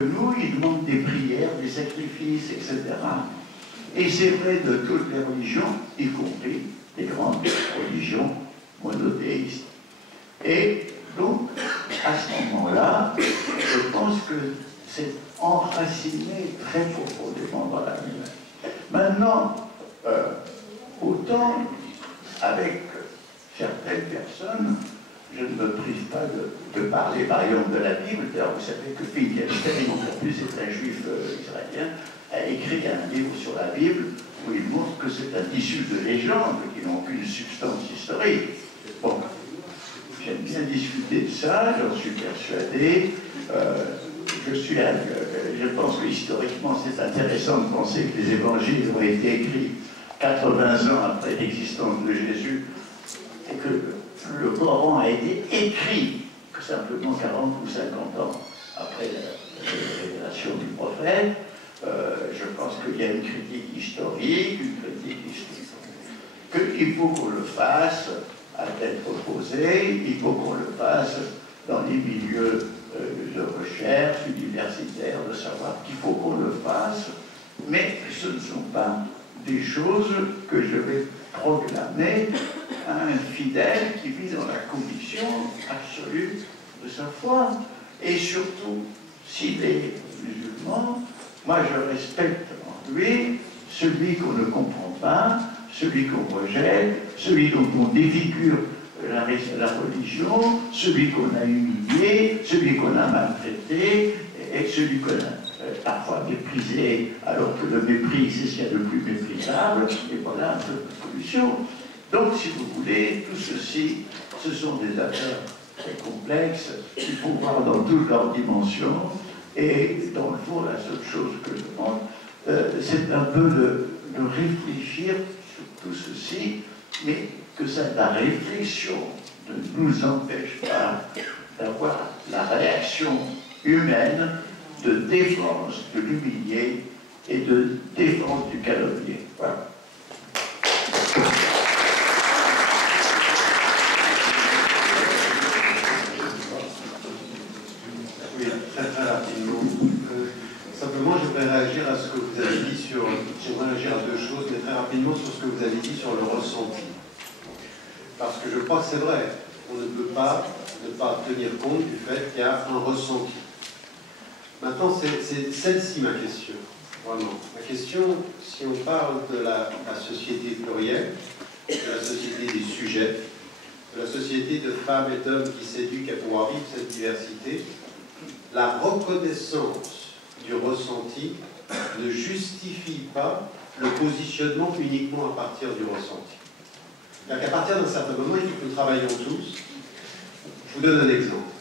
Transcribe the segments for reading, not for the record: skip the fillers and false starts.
nous, il demande des prières, des sacrifices, etc. Et c'est vrai de toutes les religions, y compris les grandes religions monothéistes. Et donc, à ce moment-là, je pense que c'est enraciné très profondément dans la Bible. Maintenant, autant avec certaines personnes, je ne me prive pas de parler par exemple de la Bible. D'ailleurs, vous savez que Wittgenstein, en plus c'est un juif israélien, a écrit un livre sur la Bible où il montre que c'est un tissu de légendes qui n'ont qu'une substance historique. Bon, j'aime bien discuter de ça, j'en suis persuadé. Je pense que historiquement c'est intéressant de penser que les évangiles ont été écrits 80 ans après l'existence de Jésus et que le Coran a été écrit simplement 40 ou 50 ans après la révélation du prophète. Je pense qu'il y a une critique historique, qu'il faut qu'on le fasse à tête reposée, il faut qu'on le fasse dans les milieux de recherche universitaire, de savoir qu'il faut qu'on le fasse, mais ce ne sont pas des choses que je vais proclamer à un fidèle qui vit dans la conviction absolue de sa foi. Et surtout, s'il est musulman, moi je respecte en lui celui qu'on ne comprend pas, celui qu'on rejette, celui dont on défigure la religion, celui qu'on a humilié, celui qu'on a maltraité, et celui qu'on a parfois méprisé, alors que le mépris, c'est ce qu'il y a de plus méprisable, et voilà un peu de solution. Donc, si vous voulez, tout ceci, ce sont des affaires très complexes, qu'il faut voir dans toutes leurs dimensions, et dans le fond, la seule chose que je demande, c'est un peu de réfléchir sur tout ceci, mais que la réflexion ne nous empêche pas d'avoir la réaction humaine de défense de l'humilié et de défense du calomnier. Voilà. Oui, très rapidement. Simplement, je voudrais réagir à ce que vous avez dit sur... J'aimerais réagir à deux choses, mais très rapidement sur ce que vous avez dit sur le ressenti. Parce que je crois que c'est vrai, on ne peut pas ne pas tenir compte du fait qu'il y a un ressenti. Maintenant, c'est celle-ci ma question, vraiment. Ma question, si on parle de la société plurielle, de la société des sujets, de la société de femmes et d'hommes qui s'éduquent à pouvoir vivre cette diversité, la reconnaissance du ressenti ne justifie pas le positionnement uniquement à partir du ressenti. C'est-à-dire qu'à partir d'un certain moment, il faut que nous travaillions tous. Je vous donne un exemple.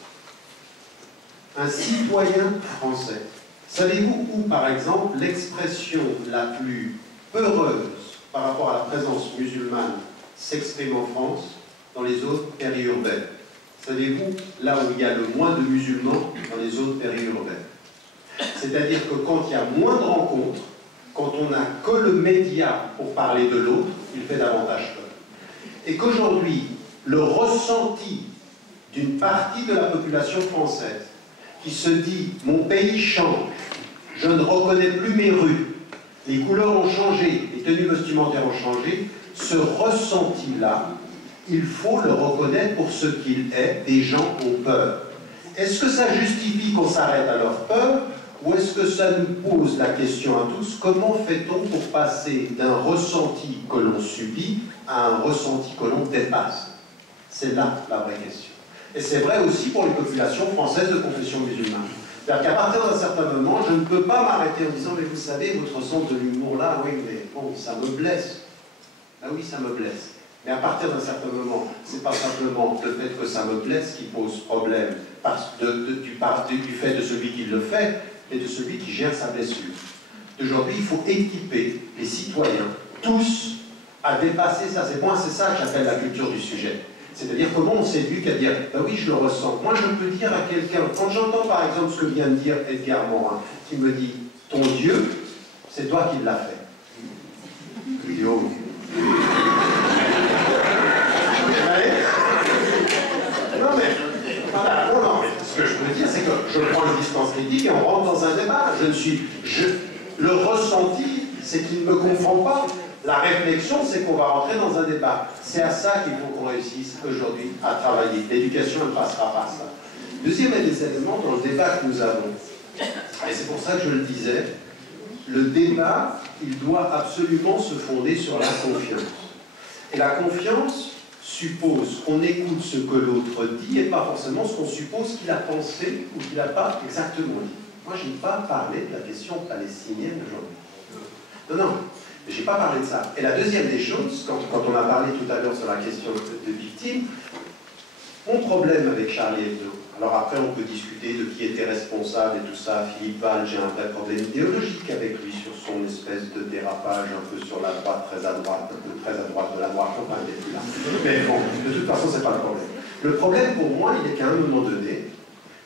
Un citoyen français. Savez-vous où, par exemple, l'expression la plus peureuse par rapport à la présence musulmane s'exprime en France, dans les zones périurbaines? Savez-vous là où il y a le moins de musulmans dans les zones périurbaines? C'est-à-dire que quand il y a moins de rencontres, quand on n'a que le média pour parler de l'autre, il fait davantage peur. Et qu'aujourd'hui, le ressenti d'une partie de la population française qui se dit « mon pays change, je ne reconnais plus mes rues, les couleurs ont changé, les tenues vestimentaires ont changé », ce ressenti-là, il faut le reconnaître pour ce qu'il est, des gens ont peur. Est-ce que ça justifie qu'on s'arrête à leur peur, ou est-ce que ça nous pose la question à tous, comment fait-on pour passer d'un ressenti que l'on subit à un ressenti que l'on dépasse? C'est là la vraie question. Et c'est vrai aussi pour les populations françaises de confession musulmane. C'est-à-dire qu'à partir d'un certain moment, je ne peux pas m'arrêter en disant « mais vous savez, votre sens de l'humour là, oui, mais bon, ça me blesse. » Ah oui, ça me blesse. Mais à partir d'un certain moment, c'est pas simplement le fait que ça me blesse qui pose problème du fait de celui qui le fait, mais de celui qui gère sa blessure. Aujourd'hui, il faut équiper les citoyens, tous, à dépasser ça. C'est ça que j'appelle la culture du sujet. C'est-à-dire comment on s'éduque à dire « ben oui, je le ressens ». Moi, je peux dire à quelqu'un, quand j'entends par exemple ce que vient de dire Edgar Morin, qui me dit « ton Dieu, c'est toi qui l'as fait ». Je dis « oh ». Non mais, voilà, non, ce que je peux dire, c'est que je crois prend une distance critique et on rentre dans un débat. Le ressenti, c'est qu'il ne me comprend pas. La réflexion, c'est qu'on va rentrer dans un débat. C'est à ça qu'il faut qu'on réussisse aujourd'hui à travailler. L'éducation, elle passera par ça. Deuxième des éléments dans le débat que nous avons, et c'est pour ça que je le disais, le débat, il doit absolument se fonder sur la confiance. Et la confiance suppose qu'on écoute ce que l'autre dit et pas forcément ce qu'on suppose qu'il a pensé ou qu'il n'a pas exactement dit. Moi, je n'ai pas parlé de la question palestinienne aujourd'hui. Non, je n'ai pas parlé de ça. Et la deuxième des choses, quand on a parlé tout à l'heure sur la question de victimes, mon problème avec Charlie Hebdo, alors après on peut discuter de qui était responsable et tout ça, Philippe Val, j'ai un vrai problème idéologique avec lui sur son espèce de dérapage un peu sur la droite, très à droite, un peu très à droite de la droite, enfin il n'est plus là. Mais bon, de toute façon c'est pas le problème. Le problème pour moi, il est qu'à un moment donné,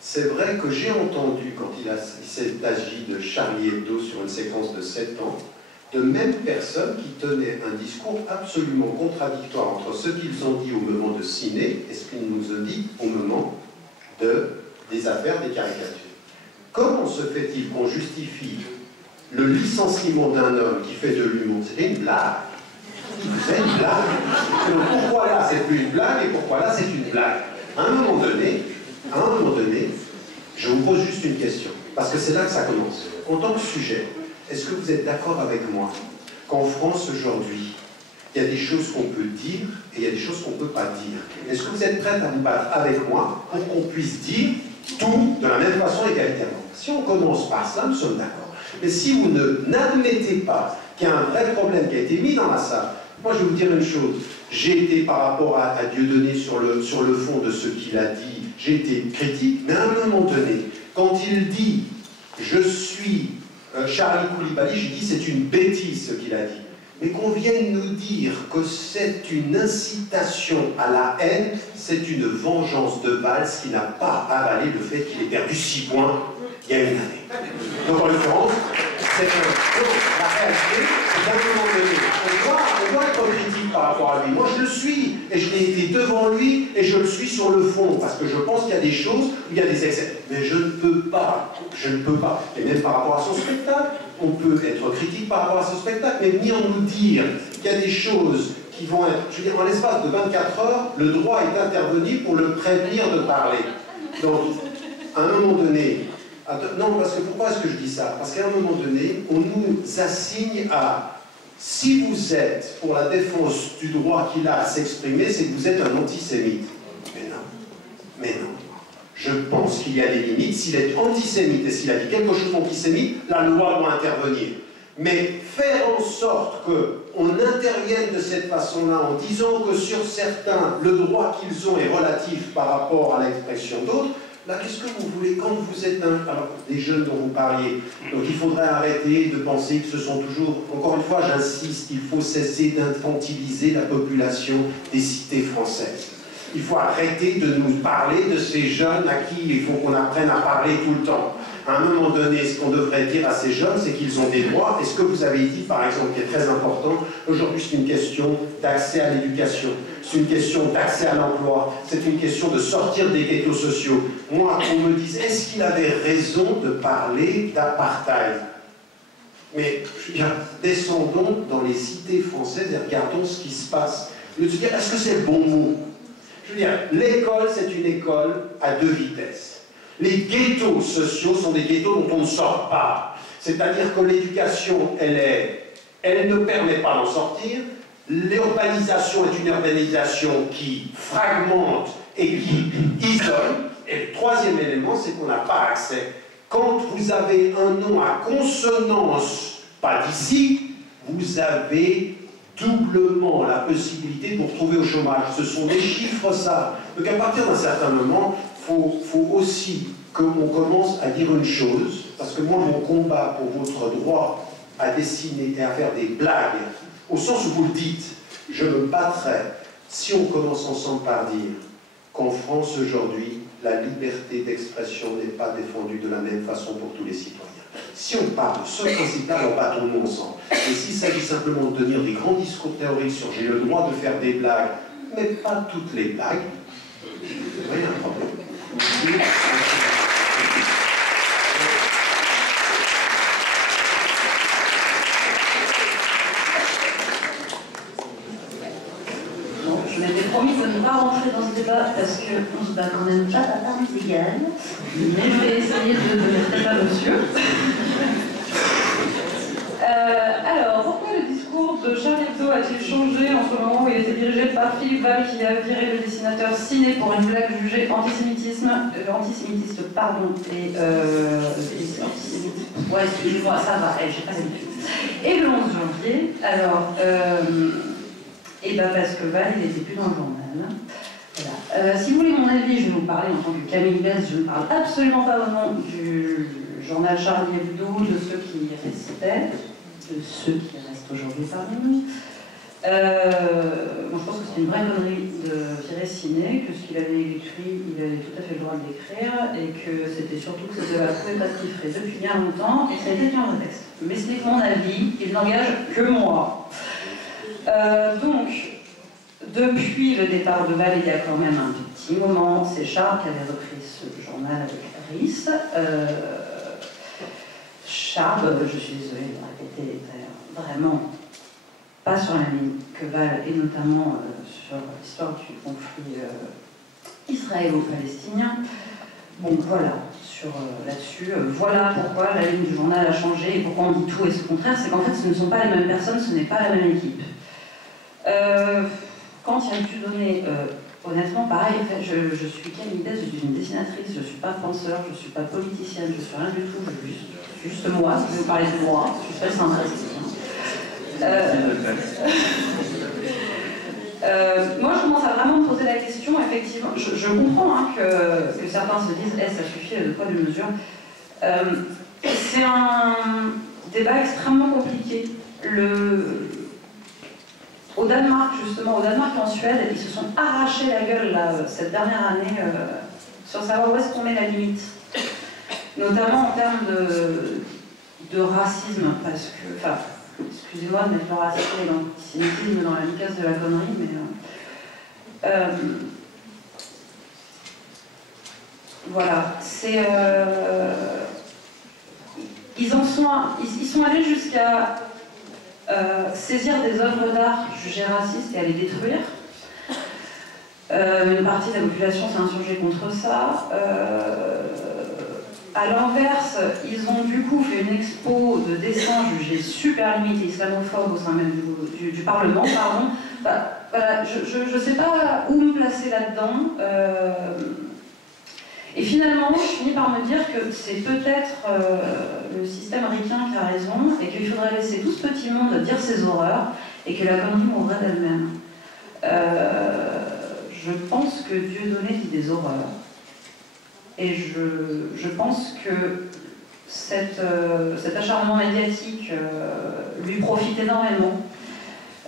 c'est vrai que j'ai entendu, quand il s'est agi de Charlie Hebdo sur une séquence de 7 ans, de mêmes personnes qui tenaient un discours absolument contradictoire entre ce qu'ils ont dit au moment de Ciné et ce qu'ils nous ont dit au moment des affaires des caricatures. Comment se fait-il qu'on justifie le licenciement d'un homme qui fait de l'humour? C'était une blague. C'est une blague. Donc pourquoi là c'est plus une blague et pourquoi là c'est une blague? À un moment donné, je vous pose juste une question, parce que c'est là que ça commence. En tant que sujet, est-ce que vous êtes d'accord avec moi qu'en France aujourd'hui, il y a des choses qu'on peut dire et il y a des choses qu'on ne peut pas dire? Est-ce que vous êtes prête à vous battre avec moi pour qu'on puisse dire tout de la même façon égalitairement? Si on commence par ça, nous sommes d'accord. Mais si vous n'admettez pas qu'il y a un vrai problème qui a été mis dans la salle, moi je vais vous dire une chose, j'ai été par rapport à Dieudonné sur le fond de ce qu'il a dit, j'ai été critique, mais à un moment donné, quand il dit « je suis Charlie Koulibaly », je dis c'est une bêtise ce qu'il a dit. Mais qu'on vienne nous dire que c'est une incitation à la haine, c'est une vengeance de Valls qui n'a pas avalé le fait qu'il ait perdu 6 points il y a une année. Donc en l'occurrence, la réalité, c'est qu'à un moment donné, on doit être critique par rapport à lui. Moi je le suis, et je l'ai été devant lui, et je le suis sur le fond, parce que je pense qu'il y a des choses où il y a des excès. Mais je ne peux pas. Et même par rapport à son spectacle, on peut être critique par rapport à ce spectacle, mais venir nous dire qu'il y a des choses qui vont être... Je veux dire, en l'espace de 24 heures, le droit est intervenu pour le prévenir de parler. Donc, à un moment donné... Non, parce que pourquoi est-ce que je dis ça? Parce qu'à un moment donné, on nous assigne à... Si vous êtes pour la défense du droit qu'il a à s'exprimer, c'est que vous êtes un antisémite. Mais non. Je pense qu'il y a des limites. S'il est antisémite et s'il a dit quelque chose d'antisémite, la loi doit intervenir. Mais faire en sorte qu'on intervienne de cette façon-là en disant que sur certains, le droit qu'ils ont est relatif par rapport à l'expression d'autres, là, qu'est-ce que vous voulez quand vous êtes alors, des jeunes dont vous parliez? Donc il faudrait arrêter de penser que ce sont toujours... Encore une fois, j'insiste, il faut cesser d'infantiliser la population des cités françaises. Il faut arrêter de nous parler de ces jeunes à qui il faut qu'on apprenne à parler tout le temps. À un moment donné, ce qu'on devrait dire à ces jeunes, c'est qu'ils ont des droits. Et ce que vous avez dit, par exemple, qui est très important, aujourd'hui c'est une question d'accès à l'éducation, c'est une question d'accès à l'emploi, c'est une question de sortir des ghettos sociaux. Moi, on me dise, est-ce qu'il avait raison de parler d'apartheid? Mais, je veux dire, descendons dans les cités françaises et regardons ce qui se passe. Je veux dire, est-ce que c'est le bon mot? Je veux dire, l'école, c'est une école à 2 vitesses. Les ghettos sociaux sont des ghettos dont on ne sort pas. C'est-à-dire que l'éducation, elle ne permet pas d'en sortir. L'urbanisation est une urbanisation qui fragmente et qui isole. Et le troisième élément, c'est qu'on n'a pas accès. Quand vous avez un nom à consonance, pas d'ici, vous avez doublement la possibilité de vous retrouver au chômage. Ce sont des chiffres, ça. Donc à partir d'un certain moment, faut aussi qu'on commence à dire une chose, parce que moi, mon combat pour votre droit à dessiner et à faire des blagues, au sens où vous le dites, je me battrai si on commence ensemble par dire qu'en France aujourd'hui, la liberté d'expression n'est pas défendue de la même façon pour tous les citoyens. Si on parle de ce principe-là, alors battons-nous ensemble. Et s'il s'agit simplement de tenir des grands discours théoriques sur j'ai le droit de faire des blagues, mais pas toutes les blagues, il y a un problème. pas, parce qu'on se bat quand même pas à armes égales, mais je vais essayer de mettre à monsieur. Alors, pourquoi le discours de Charlie Hebdo a-t-il changé entre le moment où il était dirigé par Philippe Val, qui a viré le dessinateur Ciné pour une blague jugée antisémitiste, pardon, et ouais, excusez-moi, ça va, j'ai pas l'habitude. Et le 11 janvier, alors, et ben parce que Val, il n'était plus dans le journal. Voilà. Si vous voulez mon avis, je vais vous parler en tant que Camille Bess, je ne parle absolument pas au nom du journal Charlie Hebdo, de ceux qui récitaient, de ceux qui restent aujourd'hui parmi nous. Bon, je pense que c'était une vraie connerie de virer Ciné, que ce qu'il avait écrit, il avait tout à fait le droit de l'écrire, et que c'était surtout que c'était la première qui ferait depuis bien longtemps, et que ça a été un vrai texte. Mais ce n'est que mon avis, il n'engage que moi. Donc, depuis le départ de Val, il y a quand même un petit moment, c'est Charles qui avait repris ce journal avec Rhys. Charles, je suis désolée de répéter, vraiment pas sur la ligne que Val, et notamment sur l'histoire du conflit israélo-palestinien. Bon, voilà, là-dessus, voilà pourquoi la ligne du journal a changé et pourquoi on dit tout et ce contraire, c'est qu'en fait, ce ne sont pas les mêmes personnes, ce n'est pas la même équipe. Quand il y a dû donner, honnêtement, pareil, en fait, je suis Camille Bess, je suis une dessinatrice, je ne suis pas penseur, je ne suis pas politicienne, je ne suis rien du tout, je suis juste moi, je vais vous parler de moi, je suis très intéressée. Moi, je commence à vraiment me poser la question, effectivement, je comprends hein, que certains se disent ça suffit, de quoi de mesure. C'est un débat extrêmement compliqué. Au Danemark, justement, au Danemark et en Suède, ils se sont arrachés la gueule là, cette dernière année sur savoir où est-ce qu'on met la limite. Notamment en termes de racisme, parce que, enfin, excusez-moi de mettre le racisme et l'antisémitisme dans la licasse de la connerie, mais voilà, c'est ils sont allés jusqu'à saisir des œuvres d'art jugées racistes et à les détruire. Une partie de la population s'est insurgée contre ça. À l'inverse, ils ont du coup fait une expo de dessins jugés super limites et islamophobes au sein même du Parlement, pardon. Bah, voilà, je ne sais pas où me placer là-dedans. Et finalement, je finis par me dire que c'est peut-être le système ricain qui a raison et qu'il faudrait laisser tout ce petit monde dire ses horreurs et que la connerie mourrait d'elle-même. Je pense que Dieudonné dit des horreurs. Et je pense que cet acharnement médiatique lui profite énormément.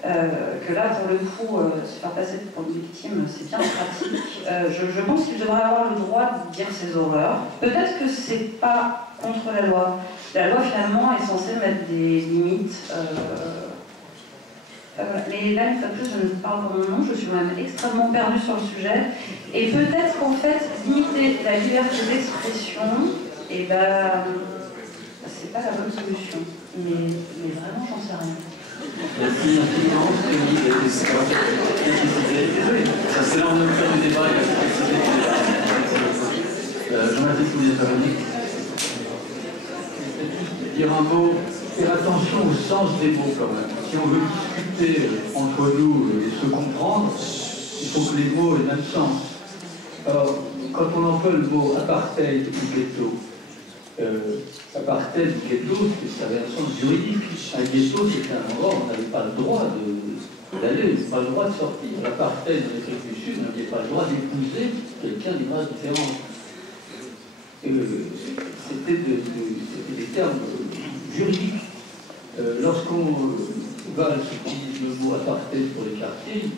Que là, pour le coup, se faire passer pour une victime, c'est bien pratique. Je pense qu'il devrait avoir le droit de dire ses horreurs. Peut-être que c'est pas contre la loi. La loi, finalement, est censée mettre des limites. Mais là, une fois de plus, je ne parle pas mon nom, je suis même extrêmement perdue sur le sujet. Et peut-être qu'en fait, limiter la liberté d'expression, et ben, c'est pas la bonne solution. Mais vraiment, j'en sais rien. Merci infiniment, Camille. Désolé, ça c'est l'envergure du débat et la complexité du débat. Jean-Baptiste Véronique. Dire un mot, faire attention au sens des mots quand même. Si on veut discuter entre nous et se comprendre, il faut que les mots aient le même sens. Alors, quand on emploie le mot apartheid ou ghetto, apartheid ou ghetto, ça avait un sens juridique. Un ghetto, c'était un endroit où on n'avait pas le droit d'aller, pas le droit de sortir. L'apartheid en Afrique du Sud, on n'avait pas le droit d'épouser quelqu'un d'une race différente. C'était des termes juridiques. Lorsqu'on va utiliser le mot apartheid pour les quartiers, il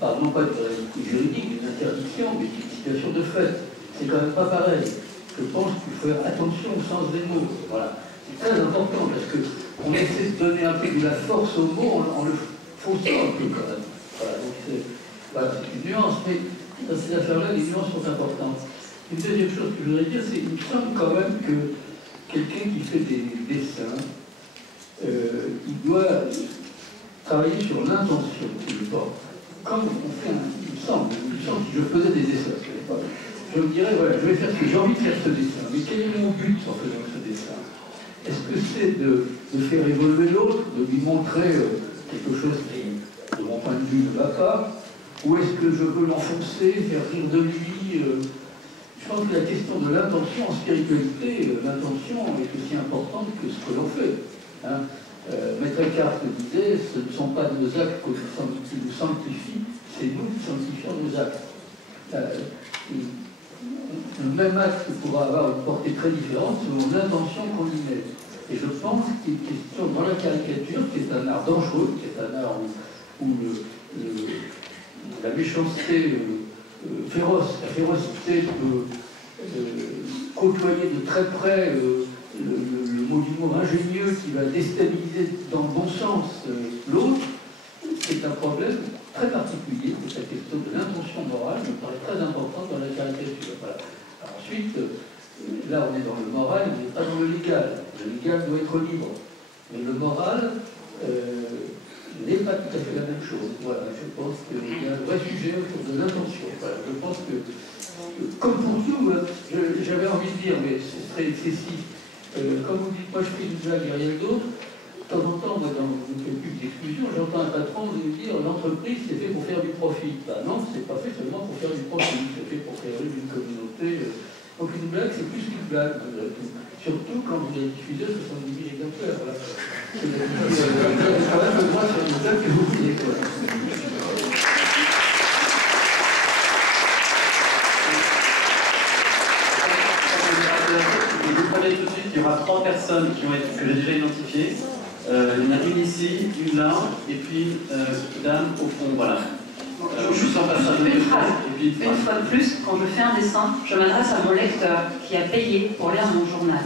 parle non pas d'une réalité juridique, d'une interdiction, mais d'une situation de fait. C'est quand même pas pareil. Je pense qu'il faut faire attention au sens des mots. Voilà. C'est très important parce qu'on essaie de donner un peu de la force aux mots en le faussant un peu quand même. Voilà, donc c'est une nuance, mais dans ces affaires-là, les nuances sont importantes. Une deuxième chose que je voudrais dire, c'est qu'il me semble quand même que quelqu'un qui fait des dessins, il doit travailler sur l'intention qu'il porte. Quand on fait une me semble, si je faisais des dessins, je me dirais, voilà, je vais faire ce que j'ai envie de faire ce dessin, mais quel est mon but en faisant ce dessin? Est-ce que c'est de faire évoluer l'autre, de lui montrer quelque chose qui, de mon point de vue, ne va pas, ou est-ce que je veux l'enfoncer, faire rire de lui? Je pense que la question de l'intention en spiritualité, l'intention est aussi importante que ce que l'on fait. Hein. Maître Eckhart disait, ce ne sont pas nos actes qui nous sanctifient, c'est nous qui sanctifions nos actes. Le même acte pourra avoir une portée très différente selon l'intention qu'on y met. Et je pense qu'il est question dans la caricature, qui est un art dangereux, qui est un art où la méchanceté féroce, la férocité peut côtoyer de très près le mot du mot ingénieux qui va déstabiliser dans le bon sens l'autre. C'est un problème très particulier, c'est la question de l'intention morale, me paraît très importante dans la caricature. Voilà. Alors ensuite, là on est dans le moral, on n'est pas dans le légal. Le légal doit être libre. Mais le moral n'est pas tout à fait la même chose. Voilà, je pense qu'il y a un vrai sujet autour de l'intention. Voilà, je pense que, comme pour tout, j'avais envie de dire, mais ce serait excessif. Comme vous dites, moi je fais une blague et rien d'autre. De temps en temps, moi, dans une pub d'exclusion, j'entends un patron nous dire l'entreprise c'est fait pour faire du profit. Ben non, c'est pas fait seulement pour faire du profit, c'est fait pour faire une communauté. Donc une blague, c'est plus qu'une blague. Surtout quand vous avez diffusé 70 000 exemplaires. Voilà. Vous avez quand même le droit sur une blague que vous voulez. Vous prenez tout de suite, il y aura 3 personnes que j'ai déjà identifiées. Il y en a une ici, une là, et puis dame au fond, voilà. Je sens pas ça. Une phrase. Une fois de plus, quand je fais un dessin, je m'adresse à mon lecteur qui a payé pour lire mon journal.